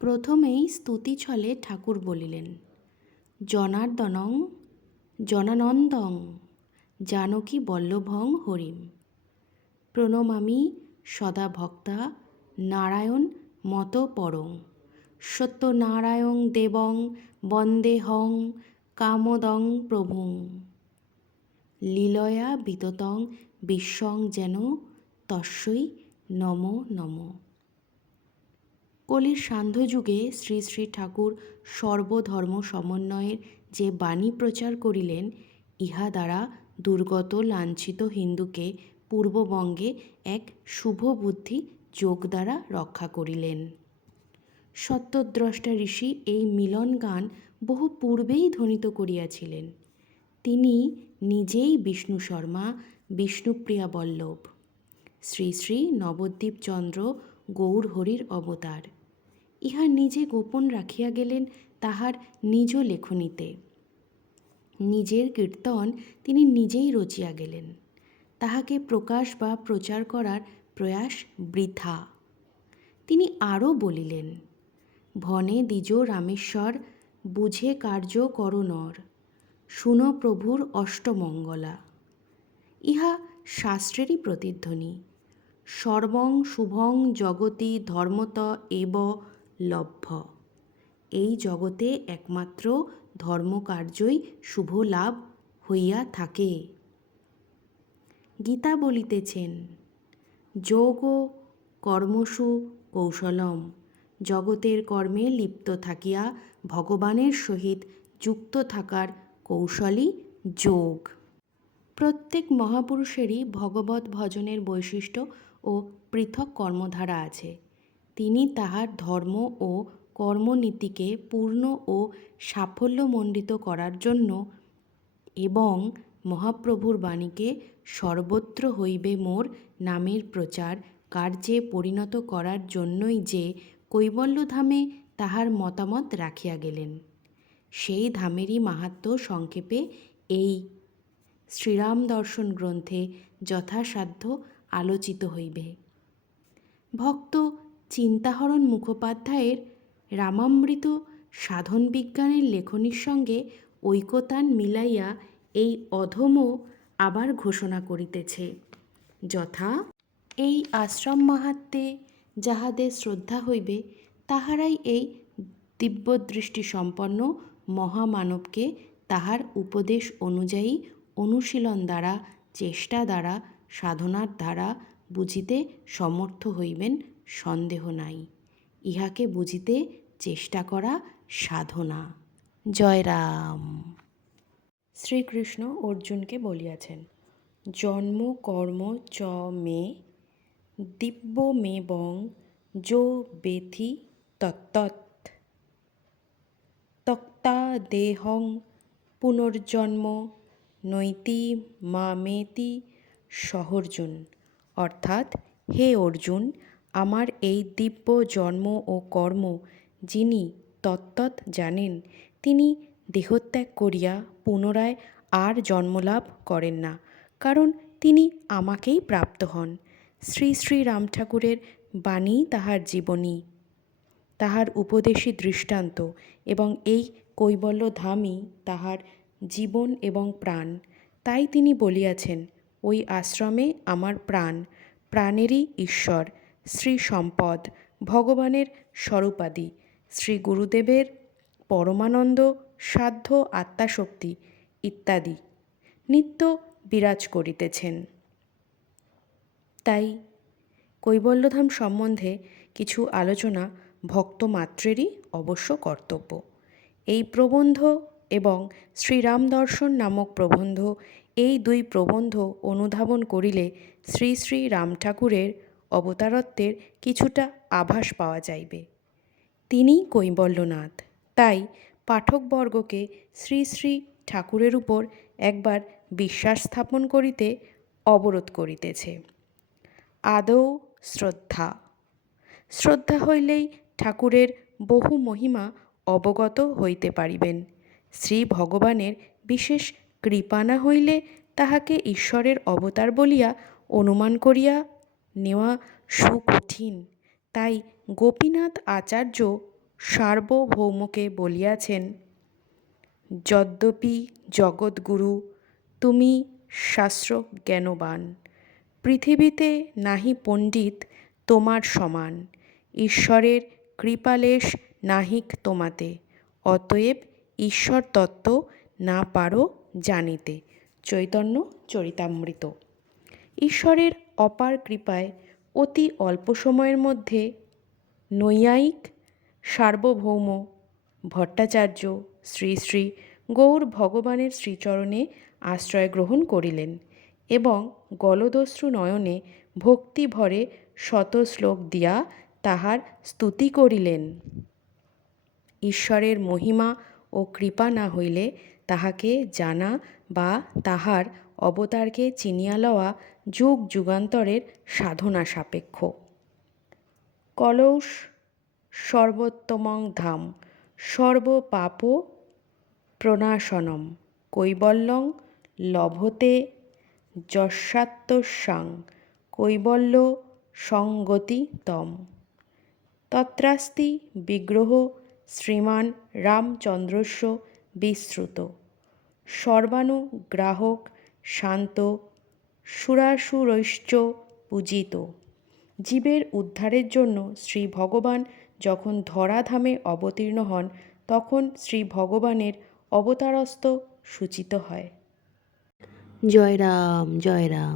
প্রথমেই স্তুতি ছলে ঠাকুর বলিলেন, জনার্দনং জনানন্দং জানকী বল্লভং হরিম, প্রণমামি সদা ভক্তা নারায়ণ মত পরং, সত্যনারায়ণ দেবং বন্দেহং কামদং প্রভুং, লীলয়া বিততং বিশ্বং যেন তস্যৈ নমো নমঃ। কলির সান্ধ্যযুগে শ্রী শ্রী ঠাকুর সর্বধর্ম সমন্বয়ের যে বাণী প্রচার করিলেন, ইহা দ্বারা দুর্গত লাঞ্ছিত হিন্দুকে পূর্ববঙ্গে এক শুভ বুদ্ধি যোগ দ্বারা রক্ষা করিলেন। সত্যদ্রষ্টা ঋষি এই মিলন গান বহু পূর্বেই ধ্বনিত করিয়াছিলেন। তিনি নিজেই বিষ্ণু শর্মা, বিষ্ণুপ্রিয়া বল্লভ, শ্রী শ্রী নবদ্বীপচন্দ্র গৌরহরির অবতার। ইহা নিজে গোপন রাখিয়া গেলেন তাহার নিজ লেখনীতে। নিজের কীর্তন তিনি নিজেই রচিয়া গেলেন। তাহাকে প্রকাশ বা প্রচার করার প্রয়াস বৃথা। তিনি আরও বলিলেন, ভনে দ্বিজ রামেশ্বর বুঝে কার্য কর নর, শুন প্রভুর অষ্টমঙ্গলা। ইহা শাস্ত্রেরই প্রতিধ্বনি। সর্বং শুভং জগতি ধর্মত এব লভ্য। এই জগতে একমাত্র ধর্মকার্যই শুভ লাভ হইয়া থাকে। গীতা বলিতেছেন, যোগ কর্মসু কৌশলম, জগতের কর্মে লিপ্ত থাকিয়া ভগবানের সহিত যুক্ত থাকার কৌশলই যোগ। প্রত্যেক মহাপুরুষেরই ভগবৎ ভজনের বৈশিষ্ট্য ও পৃথক কর্মধারা আছে। তিনি তাহার ধর্ম ও কর্মনীতিকে পূর্ণ ও সাফল্যমণ্ডিত করার জন্য এবং মহাপ্রভুর বাণীকে সর্বত্র হইবে মোর নামের প্রচার কার্যে পরিণত করার জন্যই যে কৈবল্যধামে তাহার মতামত রাখিয়া গেলেন। সেই ধামেরই মাহাত্ম্য সংক্ষেপে এই শ্রীরাম দর্শন গ্রন্থে যথাসাধ্য আলোচিত হইবে। ভক্ত চিন্তাহরণ মুখোপাধ্যায়ের রামামৃত সাধন বিজ্ঞানের লেখনীর সঙ্গে ঐকতান মিলাইয়া এই অধমও আবার ঘোষণা করিতেছে, যথা, এই আশ্রম মাহাত্ম্যে যাহাদের শ্রদ্ধা হইবে, তাহারাই এই দিব্যদৃষ্টিসম্পন্ন মহামানবকে তাহার উপদেশ অনুযায়ী অনুশীলন দ্বারা, চেষ্টা দ্বারা, সাধনার দ্বারা বুঝিতে সমর্থ হইবেন, সন্দেহ নাই। ইহাকে বুঝিতে চেষ্টা করা সাধনা। জয় রাম। শ্রীকৃষ্ণ অর্জুনকে বলিয়াছেন, জন্ম কর্ম চ মে দিব্যমেবং যো বেথি তত্তৎ, ত্যক্তা দেহং পুনর্জন্ম নৈতি মামেতি সহর্জুন। অর্থাৎ, হে অর্জুন, আমার এই দিব্য জন্ম ও কর্ম যিনি তত্ত্বৎ জানেন, তিনি দেহত্যাগ করিয়া পুনরায় আর জন্মলাভ করেন না, কারণ তিনি আমাকেই প্রাপ্ত হন। শ্রী শ্রী রাম ঠাকুরের বাণী তাহার জীবনী, তাহার উপদেশী দৃষ্টান্ত এবং এই কৈবল্যধামই তাহার জীবন এবং প্রাণ। তাই তিনি বলিয়াছেন, ওই আশ্রমে আমার প্রাণ, প্রাণেরই ঈশ্বর, শ্রী সম্পদ, ভগবানের স্বরূপাদি, শ্রী গুরুদেবের পরমানন্দ সাধ্য আত্মাশক্তি ইত্যাদি নিত্য বিরাজ করিতেছেন। তাই কৈবল্যধাম সম্বন্ধে কিছু আলোচনা ভক্তমাত্রেরই অবশ্য কর্তব্য। এই প্রবন্ধ এবং শ্রীরাম দর্শন নামক প্রবন্ধ, এই দুই প্রবন্ধ অনুধাবন করিলে শ্রী শ্রী রাম ঠাকুরের অবতারত্বের কিছুটা আভাস পাওয়া যাইবে। তিনিই কৈবল্যনাথ। তাই পাঠকবর্গকে শ্রী শ্রী ঠাকুরের উপর একবার বিশ্বাস স্থাপন করিতে অবরোধ করিতেছে। আদৌ শ্রদ্ধা। শ্রদ্ধা হইলেই ঠাকুরের বহু মহিমা অবগত হইতে পারিবেন। শ্রী ভগবানের বিশেষ কৃপা না হইলে তাহাকে ঈশ্বরের অবতার বলিয়া অনুমান করিয়া নেওয়া সুকঠিন। তাই গোপীনাথ আচার্য সার্বভৌমকে বলিয়াছেন, যদ্যপি জগৎগুরু তুমি শাস্ত্রজ্ঞানবান, পৃথিবীতে নাহি পণ্ডিত তোমার সমান, ঈশ্বরের কৃপালেশ নাহিক তোমাতে, অতএব ঈশ্বর তত্ত্ব না পারো জানিতে। চৈতন্য চরিতামৃত। ঈশ্বরের অপার কৃপায় অতি অল্প সময়ের মধ্যে নৈয়ায়িক সার্বভৌম ভট্টাচার্য শ্রী শ্রী গৌর ভগবানের শ্রীচরণে আশ্রয় গ্রহণ করিলেন এবং গলদশ্রু নয়নে ভক্তিভরে শত শ্লোক দিয়া তাহার স্তুতি করিলেন। ঈশ্বরের মহিমা ও কৃপা না হইলে তাহাকে জানা বা তাহার অবতারকে চিনিয়া লওয়া যুগ যুগান্তরের সাধনা সাপেক্ষ। কলৌষ সর্বোত্তমং ধাম সর্বপাপ প্রণাশনম কৈবল্যং লভতে যস্যাত্মসাং কৈবল্য সঙ্গতি তম। তত্রাস্তি বিগ্রহ শ্রীমান রামচন্দ্রস্য বিশ্রুত সর্বানুগ্রাহক শান্ত সুরাসুরৈশ্চ পূজিত। জীবের উদ্ধারের জন্য শ্রী ভগবান যখন ধরাধামে অবতীর্ণ হন তখন শ্রী ভগবানের অবতারস্তব সূচিত হয়। জয় রাম জয় রাম।